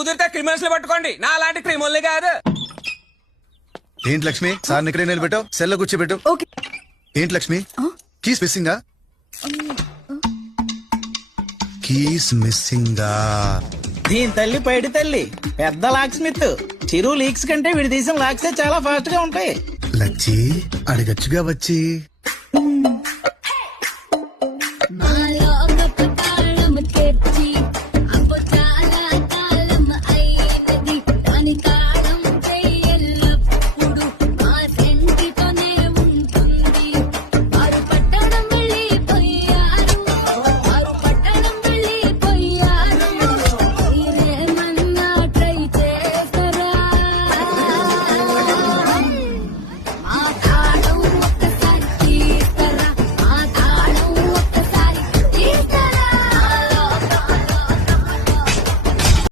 కుదిరితే క్రిమినల్స్ పట్టుకోండి, నా అలాంటి క్రిమినల్ కాదు. ఏంటి లక్ష్మి సార్ ఇక్కడే నిలబెట్టావు, సెల్లో కూర్చోబెట్టు. ఓకే. ఏంటి లక్ష్మి కీస్ మిస్సింగా? కీస్ మిస్సింగా? దీని తల్లి పైడి తల్లి పెద్ద లాక్ స్మిత్. చిరు లీక్స్ కంటే వీడి తీసిన లాక్సే చాలా ఫాస్ట్ గా ఉంటాయి. లచ్చి అడగచ్చుగా వచ్చి.